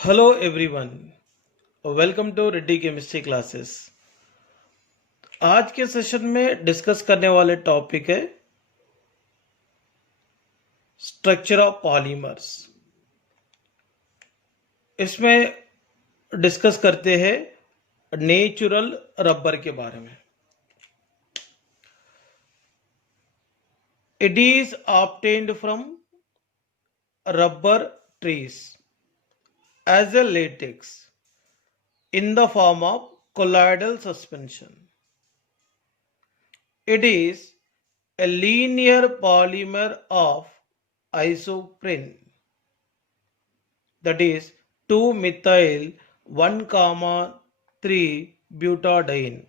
Hello everyone, welcome to Reddy chemistry classes. आज के session में डिस्कस करने वाले टॉपिक है स्ट्रक्चर ऑफ पॉलीमर्स। इसमें डिस्कस करते हैं नेचुरल रबर के बारे में। It is obtained from rubber trees as a latex in the form of colloidal suspension. It is a linear polymer of isoprene, that is 2-methyl 1,3-butadiene.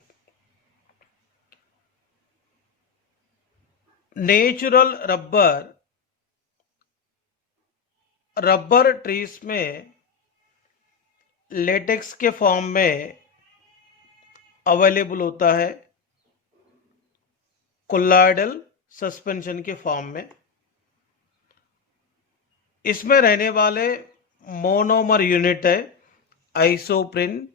Natural rubber trees में latex के form में available होता है, colloidal suspension के form में। इसमें रहने वाले मोनोमर यूनिट है आइसोप्रिन।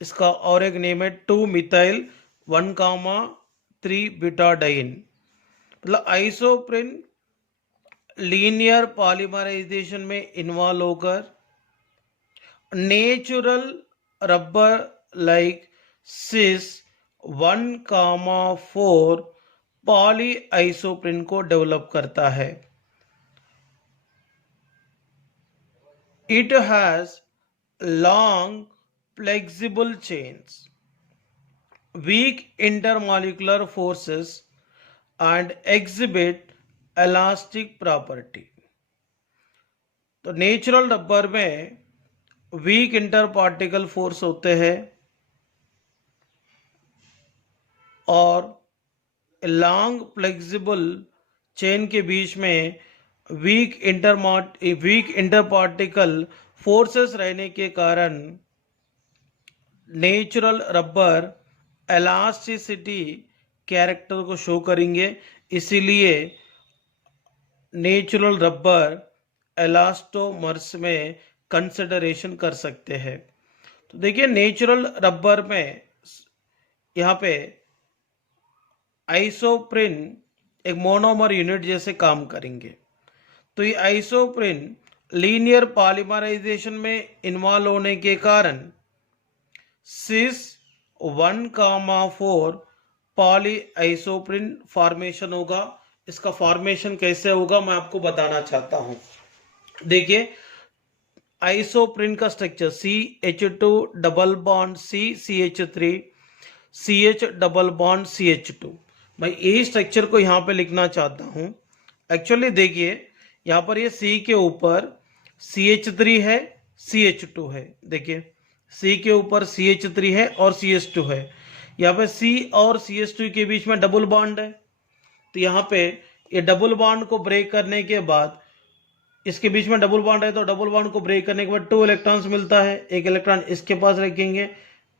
इसका और एक नेम है 2-methyl 1,3-butadiene। मतलब आइसोप्रिन लीनियर पॉलीमराइजेशन में इन्वॉल्व होकर natural rubber like cis 1,4 polyisoprene को डेवलप करता है। It has long flexible chains, weak intermolecular forces and exhibit elastic property. तो नेचुरल रबर में वीक इंटर पार्टिकल फोर्स होते हैं और लॉन्ग फ्लेक्सिबल चेन के बीच में वीक इंटर पार्टिकल फोर्सेस रहने के कारण नेचुरल रबर एलास्टिसिटी कैरेक्टर को शो करेंगे। इसीलिए नेचुरल रबर एलास्टोमर्स में कंसिडरेशन कर सकते हैं। तो देखिए, नेचुरल रबर में यहाँ पे आइसोप्रिन एक मोनोमर यूनिट जैसे काम करेंगे। तो ये आइसोप्रिन लीनियर पॉलीमराइजेशन में इन्वॉल्व होने के कारण सिस 1,4 पॉली आइसोप्रिन फॉर्मेशन होगा। इसका फॉर्मेशन कैसे होगा मैं आपको बताना चाहता हूं। देखिए, आइसोप्रिन का structure CH2 double bond CH3 CH double bond CH2। मैं यही स्ट्रक्चर को यहाँ पे लिखना चाहता हूँ। एक्चुअली देखिए, यहाँ पर ये C के ऊपर CH3 है, CH2 है। देखिए, C के ऊपर CH3 है और CH2 है। यहाँ पे C और CH2 के बीच में डबल बॉन्ड है। तो यहाँ पे ये डबल बॉन्ड को ब्रेक करने के बाद, इसके बीच में डबल बॉन्ड है तो डबल बॉन्ड को ब्रेक करने के बाद 2 इलेक्ट्रॉन्स मिलता है। एक इलेक्ट्रॉन इसके पास रखेंगे,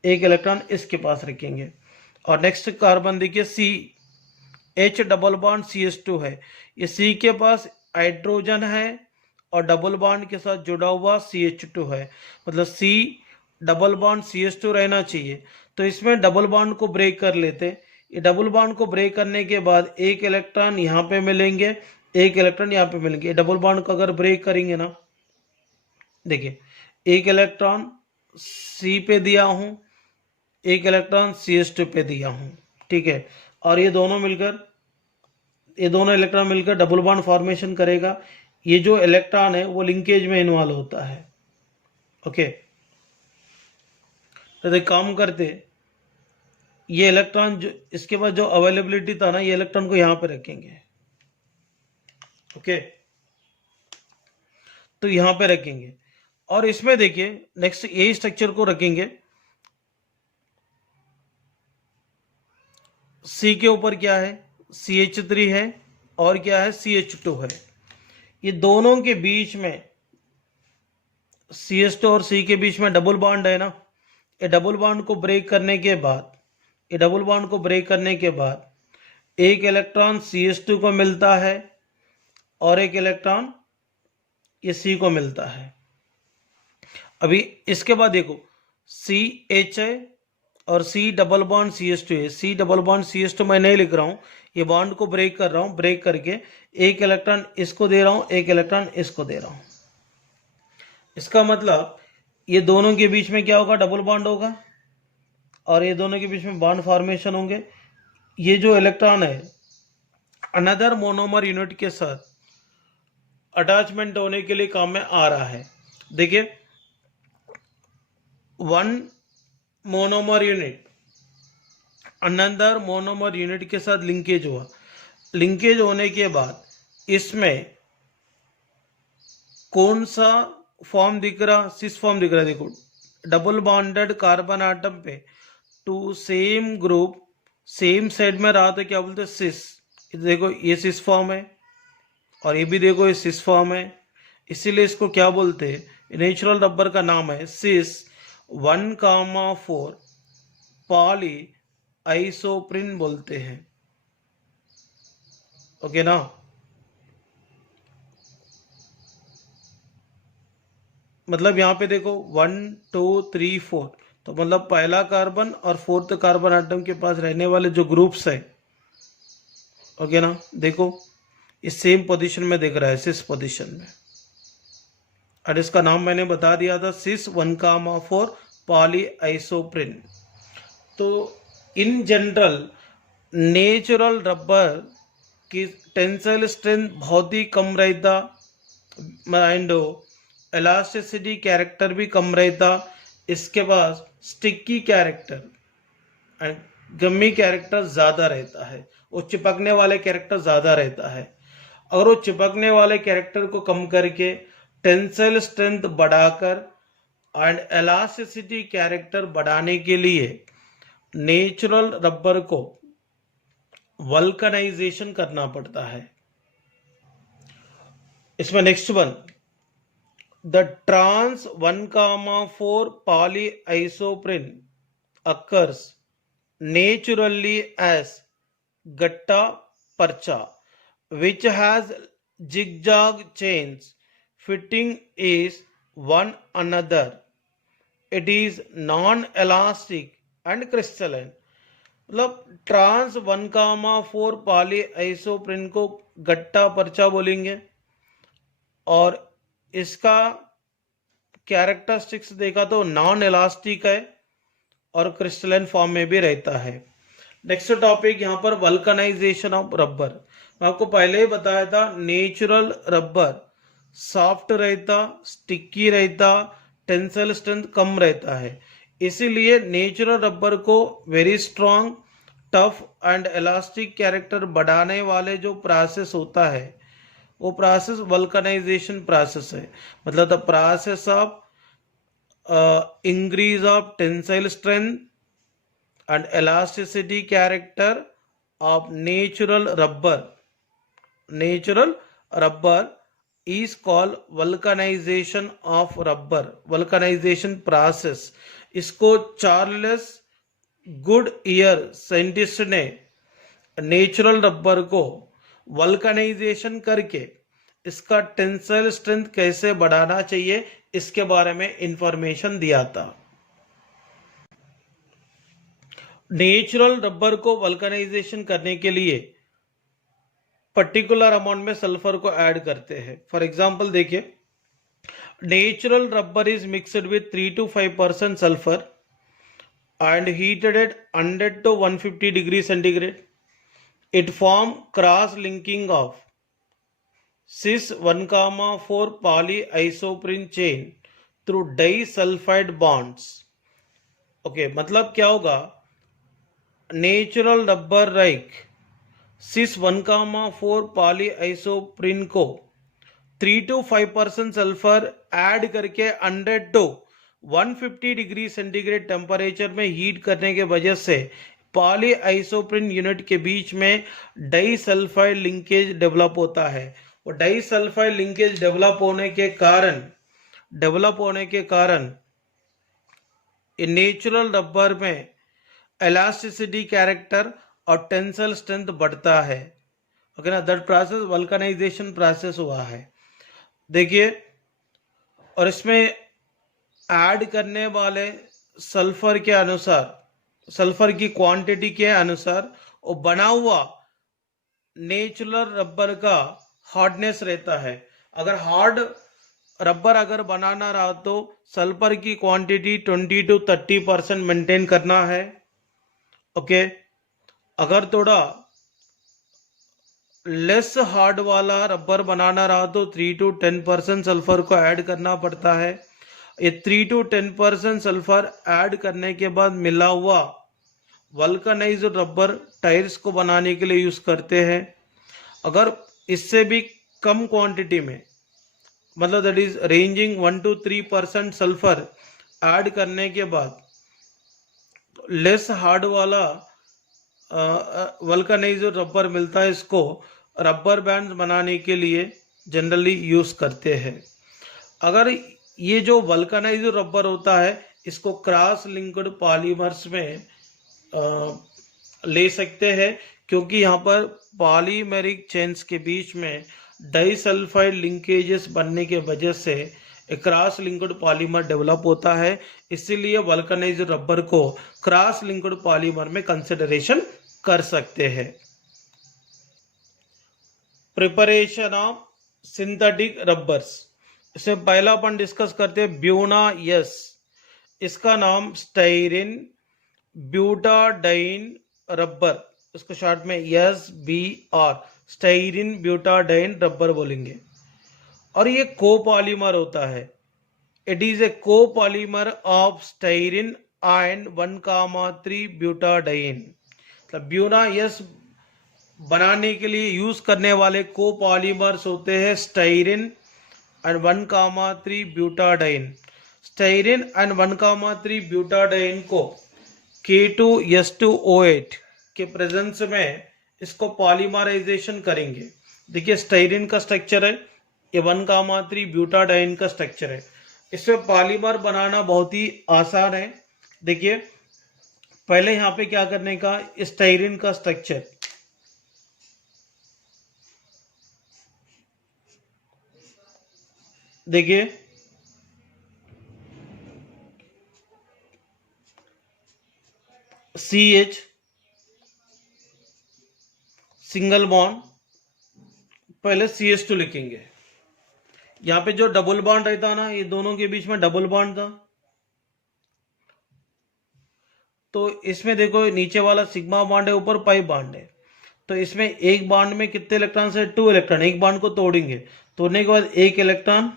एक इलेक्ट्रॉन इसके पास रखेंगे। और नेक्स्ट कार्बन देखिए, CH डबल बॉन्ड CH2 है। ये C के पास हाइड्रोजन है और डबल बॉन्ड के साथ जुड़ा हुआ CH2 है। मतलब C डबल बॉन्ड CH2 रहना चाहिए। तो इसमें डबल बॉन्ड को ब्रेक कर लेते। ये डबल बॉन्ड को ब्रेक करने के बाद एक इलेक्ट्रॉन यहाँ पे मिलेंगे, एक इलेक्ट्रॉन यहाँ पे मिलेंगे। डबल बॉन्ड को अगर ब्रेक करेंगे ना, देखिए, एक इलेक्ट्रॉन C पे दिया हूं, एक इलेक्ट्रॉन CH2 पे दिया हूं, ठीक है। और ये दोनों इलेक्ट्रॉन मिलकर डबल बॉन्ड फॉर्मेशन करेगा। ये जो इलेक्ट्रॉन है वो लिंकेज में इन्वॉल्व होता है। ओके, तो एक काम करते, ये इलेक्ट्रॉन जो इसके बाद जो अवेलेबिलिटी था ना, ये इलेक्ट्रॉन को यहां पे रखेंगे। ओके, तो यहां पे रखेंगे और इसमें देखिए नेक्स्ट यही स्ट्रक्चर को रखेंगे। C के ऊपर क्या है, CH3 है और क्या है, CH2 है। ये दोनों के बीच में CH2 और C के बीच में डबल बॉन्ड है ना। ये डबल बॉन्ड को ब्रेक करने के बाद एक इलेक्ट्रॉन CH2 को मिलता है और एक इलेक्ट्रॉन ये C को मिलता है। अभी इसके बाद देखो CH है और C डबल बॉन्ड CH2 है। C डबल बॉन्ड CH2 मैं नहीं लिख रहा हूँ, ये बॉन्ड को ब्रेक कर रहा हूँ, ब्रेक करके एक इलेक्ट्रॉन इसको दे रहा हूँ, एक इलेक्ट्रॉन इसको दे रहा हूँ। इसका मतलब ये दोनों के बीच में क्या होगा, डबल बॉन्ड होगा और ये दोनों के बीच में बॉन्ड फॉर्मेशन होंगे। ये जो इलेक्ट्रॉन है अनदर मोनोमर यूनिट के साथ अटैचमेंट होने के लिए काम में आ रहा है। देखिए one monomer unit another monomer unit के साथ लिंकेज हुआ, लिंकेज होने के बाद इसमें कौन सा फॉर्म दिख रहा, सिस फॉर्म दिख रहा है। देखो डबल बॉन्डेड कार्बन आटम पे two same group same side में रहा तो क्या बोलते हैं, सिस। देखो ये सिस फॉर्म है और ये भी देखो ये सिस फॉर्म है, इसीलिए इसको क्या बोलते हैं, नेचुरल रबर का नाम है सिस 1,4 पॉली आइसोप्रिन बोलते हैं। ओके ना, मतलब यहाँ पे देखो 1 2 3 4, तो मतलब पहला कार्बन और फोर्थ कार्बन आटम के पास रहने वाले जो ग्रुप्स है, ओके ना, देखो इस सेम पोजीशन में दिख रहा है, सिस पोजीशन में, और इसका नाम मैंने बता दिया था सिस 1,4 पॉली आइसोप्रिन। तो इन जनरल नेचुरल रबर की टेंसाइल स्ट्रेंथ बहुत ही कम रहता एंड इलास्टिसिटी कैरेक्टर भी कम रहता। इसके पास sticky character and gummy character ज़्यादा रहता है, वो चिपकने वाले कैरेक्टर ज़्यादा रहता है। अगर वो चिपकने वाले कैरेक्टर को कम करके टेंसाइल स्ट्रेंथ बढ़ाकर एंड इलास्टिसिटी कैरेक्टर बढ़ाने के लिए नेचुरल रबर को वल्कनाइजेशन करना पड़ता है। इसमें next one, the trans 1,4 polyisoprene occurs naturally as gutta percha which has zigzag chains fitting is one another. It is non-elastic and crystalline. मतलब ट्रांस 1,4 पॉली आइसोप्रिन को गट्टा पर्चा बोलेंगे और इसका कैरेक्टरिस्टिक्स देखा तो नॉन इलास्टिक है और क्रिस्टलाइन फॉर्म में भी रहता है। नेक्स्ट टॉपिक यहाँ पर वल्कनाइजेशन ऑफ रबर। मैं आपको पहले ही बताया था नेचुरल रबर सॉफ्ट रहता, स्टिकी रहता, टेंसाइल स्ट्रेंथ कम रहता है, इसीलिए नेचुरल रबर को very strong, tough and elastic character बढ़ाने वाले जो प्रोसेस होता है वो प्रोसेस वल्कनाइजेशन प्रोसेस है। मतलब the process of increase of tensile strength and elasticity character of natural rubber is called vulcanization of rubber, vulcanization process। इसको चार्ल्स गुडईयर साइंटिस्ट ने नेचुरल रबर को वल्कनाइजेशन करके इसका टेंसाइल स्ट्रेंथ कैसे बढ़ाना चाहिए इसके बारे में इंफॉर्मेशन दिया था। नेचुरल रबर को वल्कनाइजेशन करने के लिए पर्टिकुलर अमाउंट में सल्फर को ऐड करते हैं। फॉर एग्जांपल देखिए, natural rubber is mixed with 3 to 5% sulphur and heated at 100 to 150 degree centigrade. It form cross linking of cis 1,4 polyisoprene chain through disulphide bonds. Okay, मतलब क्या होगा, natural rubber like cis 1,4 polyisoprene को 3 to 5% sulphur add करके 100 to 150 degree centigrade temperature में heat करने के वजह से पॉलीआइसोप्रीन यूनिट के बीच में डाइसल्फाइड लिंकेज डेवलप होता है। और डाइसल्फाइड लिंकेज डेवलप होने के कारण नेचुरल रबर में इलास्टिसिटी कैरेक्टर और टेंसाइल स्ट्रेंथ बढ़ता है। ओके ना, दैट प्रोसेस वल्कनाइजेशन प्रोसेस हुआ है। देखिए, और इसमें ऐड करने वाले सल्फर के अनुसार, सल्फर की क्वांटिटी के अनुसार वो बना हुआ नेचुरल रबर का हार्डनेस रहता है। अगर हार्ड रबर अगर बनाना रहा तो सल्फर की क्वांटिटी 20 to 30% मेंटेन करना है। ओके, अगर थोड़ा लेस हार्ड वाला रबर बनाना रहा तो 3 to 10% सल्फर को ऐड करना पड़ता है। ये 3 to 10% सल्फर ऐड करने के बाद मिला हुआ वल्कनाइज्ड रबर टायर्स को बनाने के लिए यूज करते हैं। अगर इससे भी कम क्वांटिटी में, मतलब that is ranging 1 to 3% sulphur add करने के बाद लेस हार्ड वाला वल्कनाइज्ड रबर मिलता है, इसको रबर बैंड बनाने के लिए जनरली यूज करते हैं। अगर ये जो वल्कनाइज्ड रबर होता है इसको क्रॉस लिंक्ड पॉलीमर्स में ले सकते हैं, क्योंकि यहाँ पर पॉलीमेरिक चेन्स के बीच में डाइसल्फाइड लिंकेजेस बनने के वजह से क्रॉस लिंक्ड पॉलीमर डेवलप होता है। इसीलिए वल्कनाइज्ड रबर को क्रॉस लिंक्ड पॉलीमर में कंसिडरेशन कर सकते हैं। प्रिपरेशन ऑफ सिंथेटिक रबर्स, इसमें पहला अपन डिस्कस करते हैं ब्यूना यस। इसका नाम स्टाइरिन ब्यूटाडाइन रबर, इसको शॉर्ट में SBR स्टाइरिन ब्यूटाडाइन रबर बोलेंगे। और ये कोपॉलीमर होता है। It is a copolymer of styrene and 1,3 butadiene. मतलब ब्यूना यस बनाने के लिए यूज करने वाले कोपॉलीमर्स होते हैं styrene and 1,3 butadiene. Styrene and 1,3 butadiene को K2S2O8 के प्रेजेंस में इसको पॉलीमराइजेशन करेंगे। देखिए स्टाइरिन का स्ट्रक्चर है, ये 1,3 ब्यूटाडाइन का स्ट्रक्चर है। इसमें पॉलीमर बनाना बहुत ही आसान है। देखिए पहले यहाँ पे क्या करने का, स्टाइरिन का स्ट्रक्चर, देखिए CH सिंगल बॉन्ड, पहले CH2 लिखेंगे। यहाँ पे जो डबल बॉन्ड रहता ना, ये दोनों के बीच में डबल बॉन्ड था, तो इसमें देखो नीचे वाला सिग्मा बॉन्ड है, ऊपर पाई बॉन्ड है। तो इसमें एक बॉन्ड में कितने इलेक्ट्रॉन है, 2 इलेक्ट्रॉन। एक बॉन्ड को तोड़ेंगे, तोड़ने के बाद एक इलेक्ट्रॉन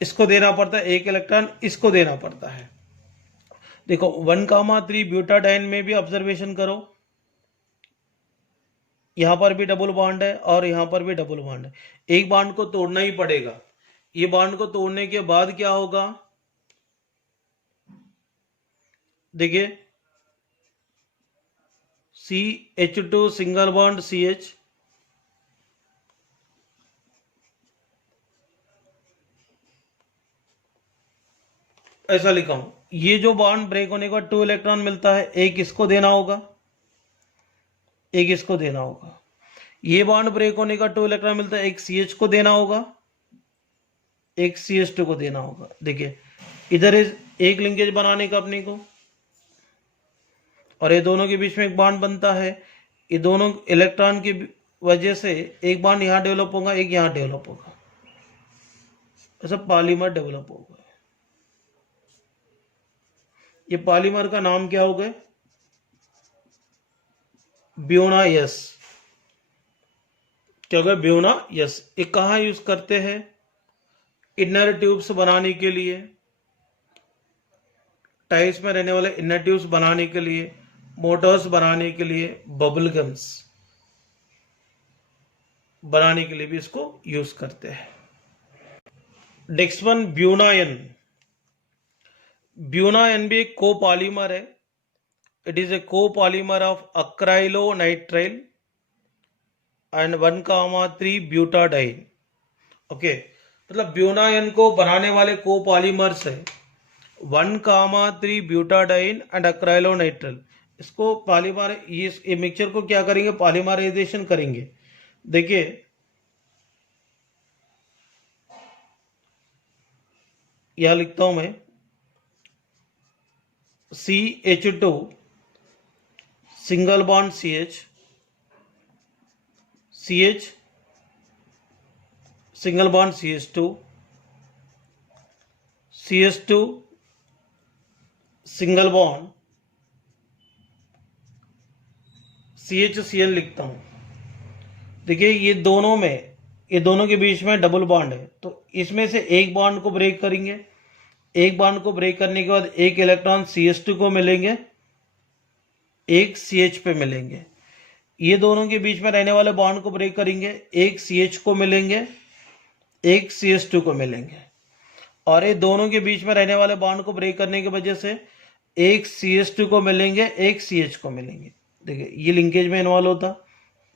इसको देना पड़ता है, एक इलेक्ट्रॉन इसको देना पड़ता है। देखो 1,3 ब्यूटाडाइन में भी ऑब्जर्वेशन करो, यहां पर भी डबल बॉन्ड है और यहां पर भी डबल बॉन्ड है। एक बॉन्ड को तोड़ना ही पड़ेगा। ये बॉन्ड को तोड़ने के बाद क्या होगा, देखिए CH2 सिंगल बॉन्ड CH, ऐसा लिखा हूं। ये जो बॉन्ड ब्रेक होने के बाद 2 इलेक्ट्रॉन मिलता है, एक इसको देना होगा, एक इसको देना होगा। ये बॉन्ड ब्रेक होने का 2 इलेक्ट्रॉन मिलता है, एक CH को देना होगा, एक CH2 को देना होगा। देखिए इधर एक लिंकेज बनाने का अपने को, और ये दोनों के बीच में एक बॉन्ड बनता है। ये दोनों इलेक्ट्रॉन की वजह से एक बॉन्ड यहां डेवलप होगा, एक यहां डेवलप होगा, ऐसा पॉलीमर डेवलप होगा। ये पॉलीमर का नाम क्या हो गया, ब्यूना यस। क्या होगा, ब्यूना यस। ये कहाँ यूज करते हैं, इनर ट्यूब्स बनाने के लिए, टाइल्स में रहने वाले इनर ट्यूब्स बनाने के लिए, मोटर्स बनाने के लिए, बबल गम्स बनाने के लिए भी इसको यूज करते हैं। Next one ब्यूनायन। ब्यूनायन भी एक कोपॉलीमर है। It is a copolymer of acrylonitrile and 1,3 butadiene. Okay, मतलब ब्यूनायन को बनाने वाले कोपॉलीमर्स है 1,3 ब्यूटाडाइन एंड अक्राइलोनाइट्राइल। इसको पॉलीमर, ये मिक्सचर को क्या करेंगे, पॉलीमराइजेशन करेंगे। देखिए यह लिखता हूं मैं CH2 single bond CH single bond CH2 single bond CHCl लिखता हूं। देखिए ये दोनों के बीच में डबल बॉन्ड है, तो इसमें से एक बॉन्ड को ब्रेक करेंगे। एक बॉन्ड को ब्रेक करने के बाद एक इलेक्ट्रॉन CH2 को मिलेंगे, एक CH पे मिलेंगे। ये दोनों के बीच में रहने वाले बॉन्ड को ब्रेक करेंगे, एक CH को मिलेंगे, एक CH2 को मिलेंगे। और ये दोनों के बीच में रहने वाले बॉन्ड को ब्रेक करने की वजह से एक CH2 को मिलेंगे, एक CH को मिलेंगे। देखिए ये लिंकेज में इन्वॉल्व होता,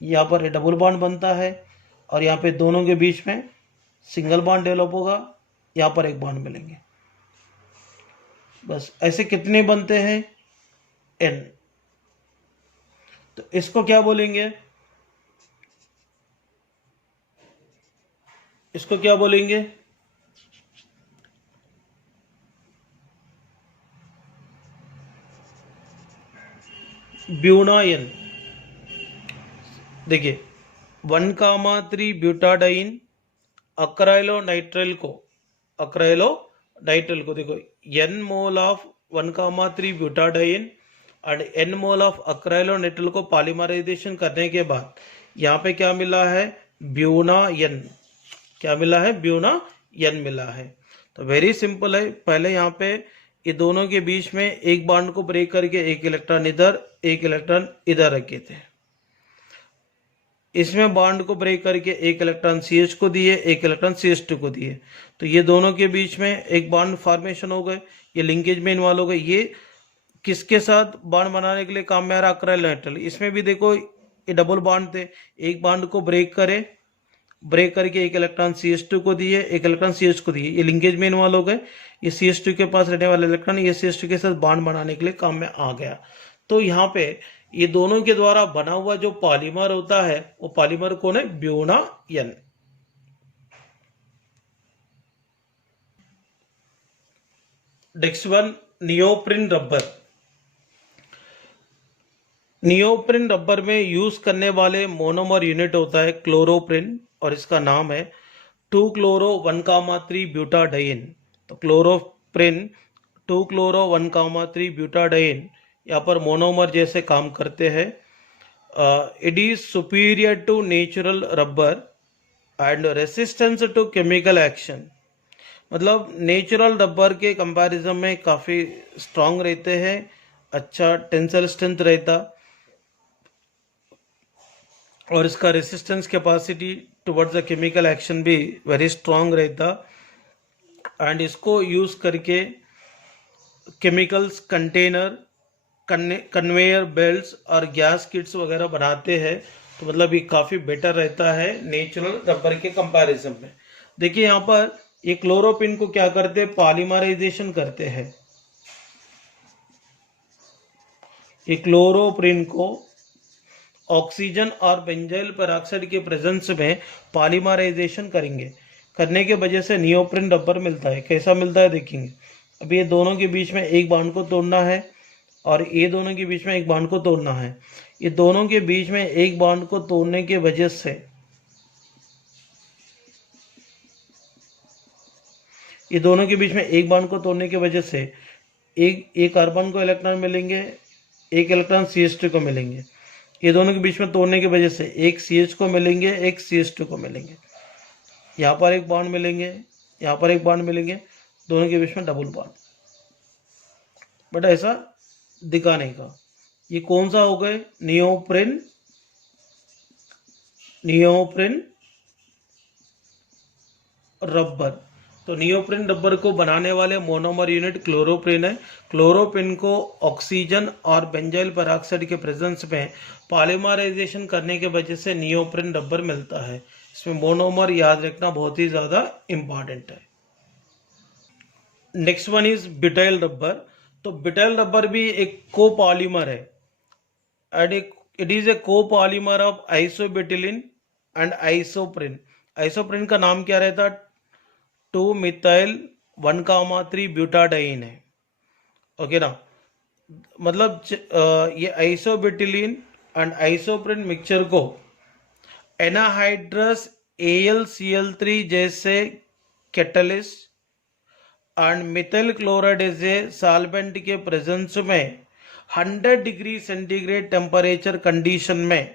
यहाँ पर डबल बॉन्ड बनता है और यहाँ पे दोनों के बीच में सिंगल बॉन्ड डेवलप होगा, यहाँ पर एक बॉन्ड मिलेंगे। बस ऐसे कितने बनते हैं? N। तो इसको क्या बोलेंगे? इसको क्या बोलेंगे? ब्यूनाइन। देखिए 1,3 ब्यूटाडाइन अक्राइलोनाइट्राइल को देखो n mole of 1,3 butadiene and n mole of acrylonitrile को पॉलीमराइजेशन करने के बाद यहाँ पे क्या मिला है? ब्यूनाइन। क्या मिला है? ब्यूनाइन मिला है। तो वेरी सिंपल है। पहले यहाँ पे ये दोनों के बीच में एक बॉन्ड को ब्रेक करके एक इलेक्ट्रॉन इधर एक इलेक्ट्रॉन इधर रखे थे। इसमें बॉन्ड को ब्रेक करके एक इलेक्ट्रॉन CH को दिए, एक इलेक्ट्रॉन CH2 को दिए, तो ये दोनों के बीच में एक बॉन्ड फॉर्मेशन हो गए, ये लिंकेज में इन्वॉल्व हो गए। ये किसके साथ बॉन्ड बनाने के लिए काम में आ रहा? अक्राइलोनाइट्राइल। इसमें भी देखो ये डबल बॉन्ड थे, एक बॉन्ड को ब्रेक करके एक इलेक्ट्रॉन CH2 को दिए, एक इलेक्ट्रॉन CH को दिए, ये लिंकेज में इन्वॉल्व हो गए। ये CH2 के पास रहने वाला इलेक्ट्रॉन ये CH2 के साथ बॉन्ड बनाने के लिए काम में आ गया। तो यहाँ पे ये दोनों के द्वारा बना हुआ जो पॉलीमर होता है वो पॉलीमर कौन है? Buna N. Next one, neoprene rubber. Neoprene rubber में यूज करने वाले मोनोमर यूनिट होता है क्लोरोप्रिन और इसका नाम है 2-chloro-1,3 ब्यूटाडाइन। तो क्लोरोप्रिन 2-chloro-1,3 ब्यूटाडाइन यहाँ पर मोनोमर जैसे काम करते हैं। It is superior to natural rubber and resistance to chemical action. मतलब नेचुरल रबर के कंपैरिजन में काफ़ी स्ट्रांग रहते हैं, अच्छा टेंसल स्ट्रेंथ रहता और इसका resistance capacity towards the chemical action भी वेरी स्ट्रांग रहता। एंड इसको यूज करके केमिकल्स कंटेनर, कन्वेयर बेल्ट्स और गैस किट्स वगैरह बनाते हैं। तो मतलब ये काफ़ी बेटर रहता है नेचुरल रबर के कंपैरिजन में। देखिए यहाँ पर ये क्लोरोप्रिन को क्या करते हैं? पॉलीमराइजेशन करते हैं। ये क्लोरोप्रिन को ऑक्सीजन और बेंजाइल पेरोक्साइड के प्रेजेंस में पॉलीमराइजेशन करेंगे, करने के वजह से नियोप्रिन रबर मिलता है। कैसा मिलता है देखेंगे। अब ये दोनों के बीच में एक बॉन्ड को तोड़ना है और ये दोनों के बीच में एक बॉन्ड को तोड़ना है। ये दोनों के बीच में एक बॉन्ड को तोड़ने के वजह से ये दोनों के बीच में एक बॉन्ड को तोड़ने की वजह से एक कार्बन को इलेक्ट्रॉन मिलेंगे, एक इलेक्ट्रॉन CH2 को मिलेंगे। ये दोनों के बीच में तोड़ने की वजह से एक CH को मिलेंगे, एक CH2 को मिलेंगे। यहाँ पर एक बॉन्ड मिलेंगे, यहाँ पर एक बॉन्ड मिलेंगे, दोनों के बीच में डबल बॉन्ड। बट ऐसा दिखाने का ये कौन सा हो गए? Neoprene rubber. तो नियोप्रिन रबर को बनाने वाले मोनोमर यूनिट क्लोरोप्रिन है। क्लोरोप्रिन को ऑक्सीजन और बेंजाइल पेरोक्साइड के प्रेजेंस में पॉलीमराइजेशन करने के वजह से नियोप्रिन रबर मिलता है। इसमें मोनोमर याद रखना बहुत ही ज़्यादा इम्पॉर्टेंट है। Next one is butyl rubber. तो ब्यूटाइल रबर भी एक कोपॉलीमर है and it is a copolymer of isobutylene and isoprene. Isoprene का नाम क्या रहता? 2-methyl 1,3 ब्यूटाडाइन है, ओके ना। मतलब ये आइसोब्यूटिलीन एंड आइसोप्रिन मिक्सचर को एनाहाइड्रस AlCl3 जैसे catalyst and methyl chloride as a solvent के प्रेजेंस में 100 डिग्री सेंटीग्रेड टेम्परेचर कंडीशन में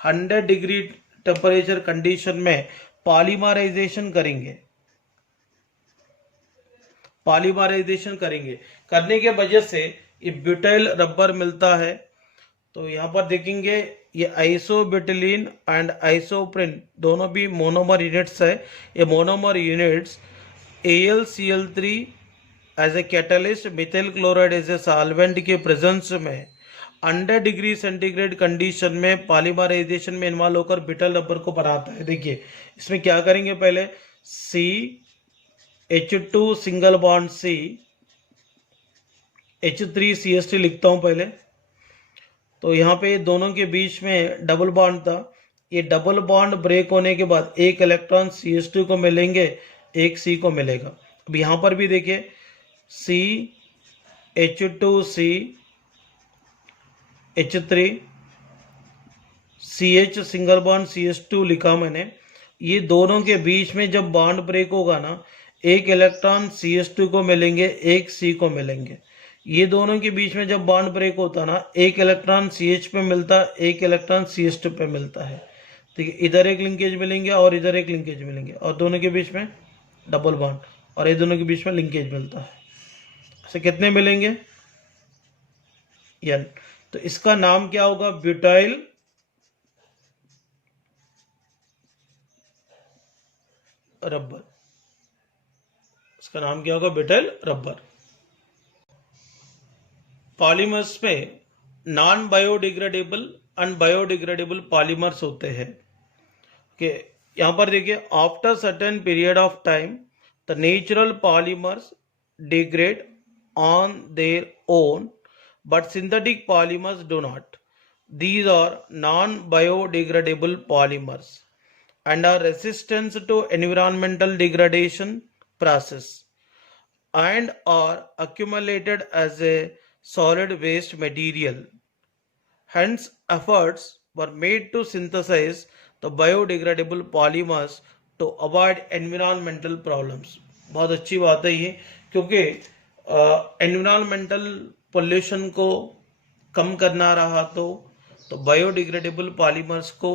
100 डिग्री टेम्परेचर कंडीशन में पॉलीमराइजेशन करेंगे। पॉलीमराइजेशन करेंगे, करने के वजह से ये ब्यूटाइल रबर मिलता है। तो यहाँ पर देखेंगे ये आइसोब्यूटिलीन एंड आइसोप्रिन दोनों भी मोनोमर यूनिट्स है। ये monomer units AlCl3 as a catalyst, methyl chloride as a solvent के प्रेजेंस में 100 डिग्री सेंटीग्रेड कंडीशन में पॉलीमराइजेशन में इन्वॉल्व होकर ब्यूटाइल रबर को बनाता है। देखिए इसमें क्या करेंगे, पहले CH2 single bond C, H3CH3 लिखता हूं पहले। तो यहाँ पे दोनों के बीच में डबल बॉन्ड था, ये डबल बॉन्ड ब्रेक होने के बाद एक इलेक्ट्रॉन CH2 को मिलेंगे, एक C को मिलेगा। अब यहाँ पर भी देखिए CH2C H3 CH single bond CH2 लिखा मैंने। ये दोनों के बीच में जब बॉन्ड ब्रेक होगा ना, एक इलेक्ट्रॉन CH2 को मिलेंगे, एक C को मिलेंगे। ये दोनों के बीच में जब बॉन्ड ब्रेक होता ना, एक इलेक्ट्रॉन CH पे मिलता, एक इलेक्ट्रॉन CH2 पे मिलता है। ठीक है, इधर एक लिंकेज मिलेंगे और इधर एक लिंकेज मिलेंगे, और दोनों के बीच में डबल बॉन्ड, और ये दोनों के बीच में लिंकेज मिलता है। ऐसे कितने मिलेंगे, N। तो इसका नाम क्या होगा, ब्यूटाइल रबर। इसका नाम क्या होगा, ब्यूटाइल रबर। पॉलीमर्स में non biodegradable and biodegradable polymers होते हैं। कि यहाँ पर देखिए, after certain period of time the natural polymers degrade on their own, but synthetic polymers do not. These are non-biodegradable polymers and are resistant to environmental degradation process and are accumulated as a solid waste material. Hence, efforts were made to synthesize the biodegradable polymers to avoid environmental problems. बहुत अच्छी बात है ये, क्योंकि environmental pollution को कम करना रहा तो बायोडिग्रेडेबल पॉलीमर्स को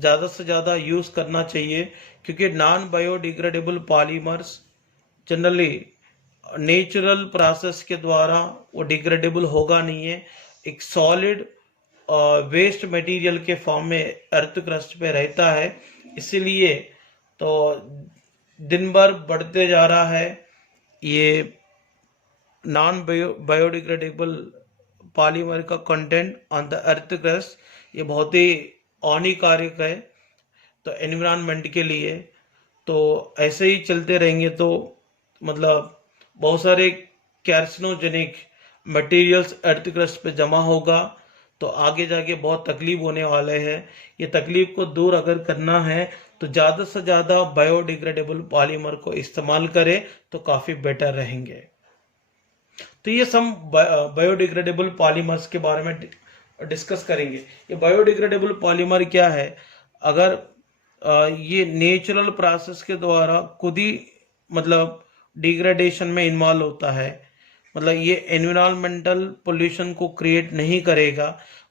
ज़्यादा से ज़्यादा यूज़ करना चाहिए, क्योंकि non biodegradable polymers generally natural process के द्वारा वो डिग्रेडेबल होगा नहीं है, एक सॉलिड वेस्ट मटेरियल के फॉर्म में अर्थ क्रस्ट पे रहता है। इसीलिए तो दिन भर बढ़ते जा रहा है ये नॉन बायोडिग्रेडेबल पॉलीमर का content on the earth crust. ये बहुत ही हानिकारक है तो एनवायरनमेंट के लिए। तो ऐसे ही चलते रहेंगे तो मतलब बहुत सारे कैर्सिनोजेनिक मटेरियल्स अर्थ क्रस्ट पे जमा होगा, तो आगे जाके बहुत तकलीफ होने वाले हैं। ये तकलीफ को दूर अगर करना है तो ज़्यादा से ज़्यादा बायोडिग्रेडेबल पॉलीमर को इस्तेमाल करें तो काफ़ी बेटर रहेंगे। तो ये सब बायोडिग्रेडेबल पॉलीमर्स के बारे में डिस्कस करेंगे। ये बायोडिग्रेडेबल पॉलीमर क्या है, अगर ये नेचुरल प्रोसेस के द्वारा खुद ही मतलब डिग्रेडेशन में इन्वॉल्व होता है, मतलब ये एनवायरमेंटल पोल्यूशन को क्रिएट नहीं करेगा।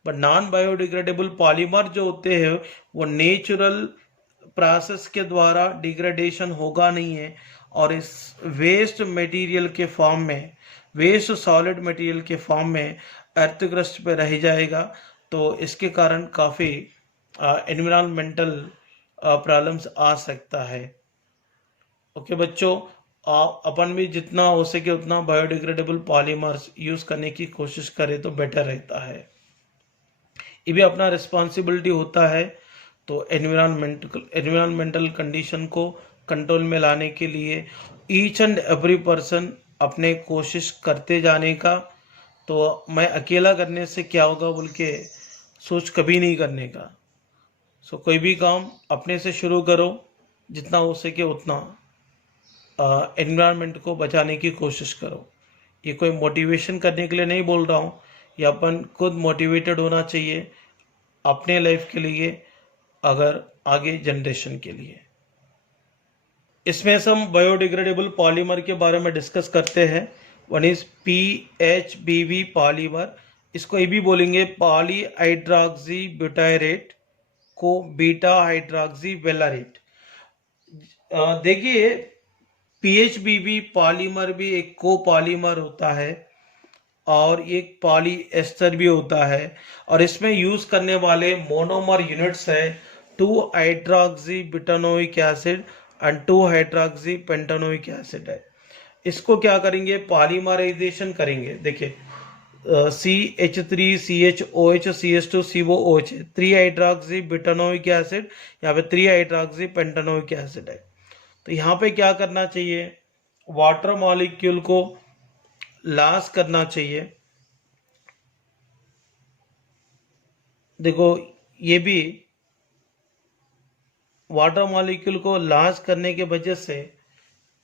बट नॉन बायोडिग्रेडेबल पॉलीमर जो होते हैं वो नेचुरल प्रोसेस के द्वारा डिग्रेडेशन होगा नहीं है, और इस वेस्ट मटेरियल के फॉर्म में, वेस्ट सॉलिड मटेरियल के फॉर्म में अर्थग्रस्त पे रह जाएगा। तो इसके कारण काफ़ी एनवायरमेंटल प्रॉब्लम्स आ सकता है। ओके बच्चों, अपन भी जितना हो सके उतना बायोडिग्रेडेबल पॉलीमर्स यूज़ करने की कोशिश करें तो बेटर रहता है। ये भी अपना रिस्पॉन्सिबिलिटी होता है। तो एनवायरमेंटल कंडीशन को कंट्रोल में लाने के लिए ईच एंड एवरी पर्सन अपने कोशिश करते जाने का। तो मैं अकेला करने से क्या होगा बोल के सोच कभी नहीं करने का। सो कोई भी काम अपने से शुरू करो, जितना हो सके उतना। एनवायरनमेंट को बचाने की कोशिश करो। ये कोई मोटिवेशन करने के लिए नहीं बोल रहा हूँ, ये अपन खुद मोटिवेटेड होना चाहिए अपने लाइफ के लिए, अगर आगे जनरेशन के लिए। इसमें से हम बायोडिग्रेडेबल पॉलीमर के बारे में डिस्कस करते हैं। वन इज PHBV पॉलीमर, इसको ये भी बोलेंगे पॉलीहाइड्रोक्सी ब्यूटायरेट को बीटा हाइड्रोक्सी वेलारेट। देखिए PHBV पॉलीमर भी एक को पॉलीमर होता है और एक पॉलीएस्टर भी होता है, और इसमें यूज करने वाले मोनोमर यूनिट्स है 2-हाइड्रोक्सी butanoic acid and 2-हाइड्रोक्सी pentanoic acid है। इसको क्या करेंगे, पॉलीमराइजेशन करेंगे। देखिए CH3 CHOH CH2 COOH hydroxy butanoic acid, यहाँ पे 3-हाइड्रोक्सी पेंटानोइक एसिड है। तो यहाँ पे क्या करना चाहिए, वाटर मॉलिक्यूल को लॉस करना चाहिए। देखो ये भी वाटर मॉलिक्यूल को लॉस करने के वजह से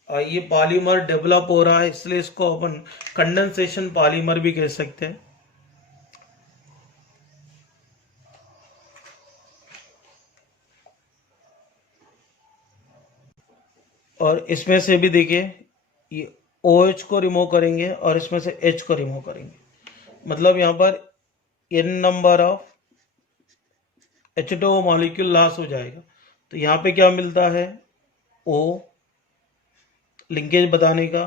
ये पॉलीमर डेवलप हो रहा है, इसलिए इसको अपन कंडेंसेशन पॉलीमर भी कह सकते हैं। और इसमें से भी देखिए ये OH को रिमूव करेंगे और इसमें से H को रिमूव करेंगे, मतलब यहाँ पर n number of H2O molecule loss हो जाएगा। तो यहाँ पे क्या मिलता है, O लिंकेज बताने का,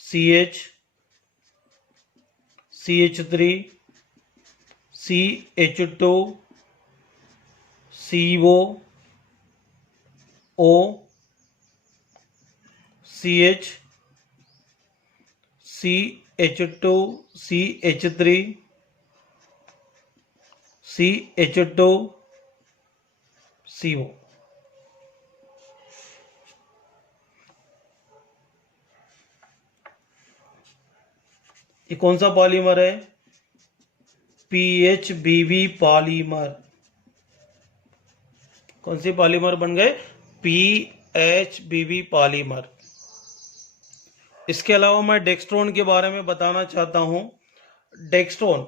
CH CH3 CH2 CO O CH CH2 CH3 CH2 CO। ये कौन सा पॉलीमर है, PHBV पॉलीमर। कौन सी पॉलीमर बन गए, PHBV पॉलीमर। इसके अलावा मैं डेक्स्ट्रोन के बारे में बताना चाहता हूं। Dextron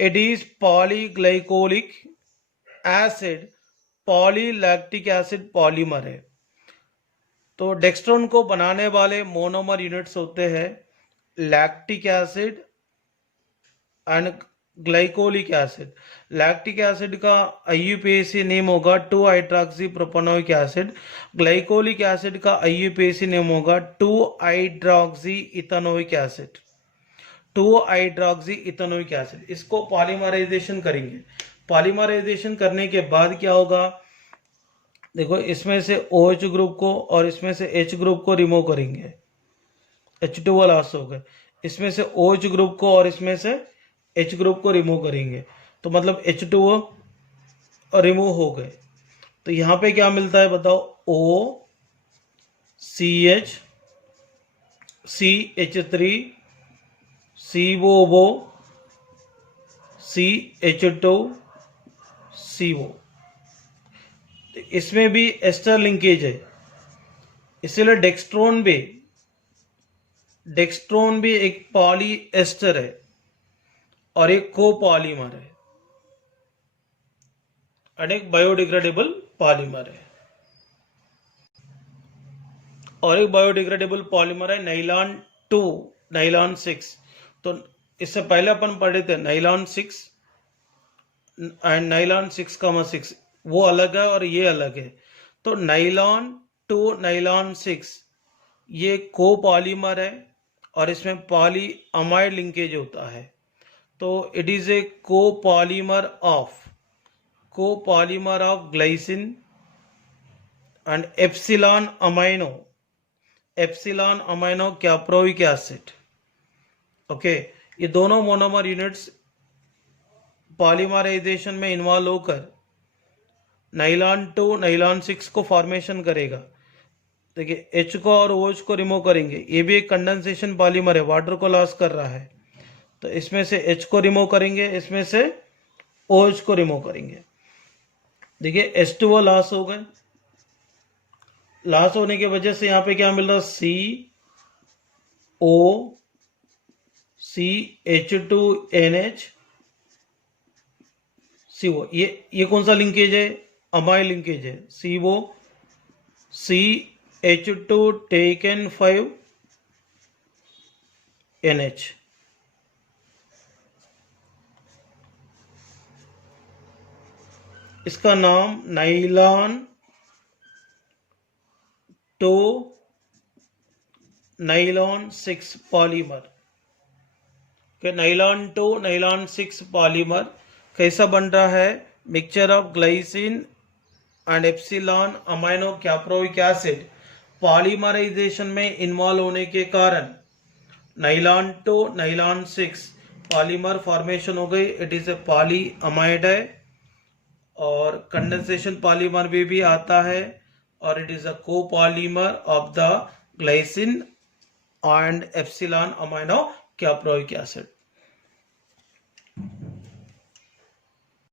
it is polyglycolic acid polylactic acid polymer है। तो डेक्स्ट्रोन को बनाने वाले मोनोमर यूनिट्स होते हैं lactic acid and glycolic acid. Lactic acid का IUPAC नेम होगा 2-हाइड्रोक्सी प्रोपेनोइक एसिड, ग्लाइकोलिक एसिड का IUPAC नेम होगा 2-हाइड्रोक्सी इथेनोइक एसिड, 2-हाइड्रोक्सी इथेनोइक एसिड। इसको पॉलीमराइजेशन करेंगे। पॉलीमराइजेशन करने के बाद क्या होगा, देखो इसमें से OH ग्रुप को और इसमें से H ग्रुप को रिमूव करेंगे, H2O लॉस हो गए। इसमें से OH ग्रुप को और इसमें से H ग्रुप को रिमूव करेंगे, तो मतलब H2O रिमूव हो गए। तो यहाँ पे क्या मिलता है बताओ, O CH CH3 COO CH2 CO। इसमें भी एस्टर लिंकेज है, इसलिए डेक्स्ट्रोन भी एक पॉली एस्टर है और एक कोपॉलीमर है और एक बायोडिग्रेडेबल पॉलीमर है। और एक बायोडिग्रेडेबल पॉलीमर है नाइलॉन 2 नाइलॉन 6। तो इससे पहले अपन पढ़े थे नाइलॉन 6 एंड नाइलॉन 6,6, वो अलग है और ये अलग है। तो नाइलॉन 2 नाइलॉन 6 ये कोपॉलीमर है और इसमें पॉली अमाइड लिंकेज होता है। तो it is a copolymer of glycine and epsilon amino caproic acid. Okay, ये दोनों मोनोमर यूनिट्स पॉलीमराइजेशन में इन्वॉल्व होकर नाइलॉन 2 नाइलॉन 6 को फॉर्मेशन करेगा। देखिए H को और OH को रिमूव करेंगे, ये भी एक कंडेंसेशन पॉलीमर है, वाटर को लॉस कर रहा है। तो इसमें से H को रिमूव करेंगे, इसमें से OH को रिमूव करेंगे। देखिए H2O लॉस हो गए, लॉस होने की वजह से यहाँ पे क्या मिल रहा, COCH2NH CO, ये कौन सा लिंकेज है, अमाइन लिंकेज है, COCH2 टेकन 5NH। इसका नाम nylon two nylon 6 polymer. Nylon two nylon 6 polymer कैसा बन रहा है, mixture of glycine and epsilon amino caproic acid polymerization में इन्वॉल्व होने के कारण nylon two nylon 6 polymer formation हो गई। इट इज ए पॉलीअमाइड है, और कंडेंसेशन पॉलीमर भी आता है, और it is a copolymer of the glycine and epsilon amino caproic acid।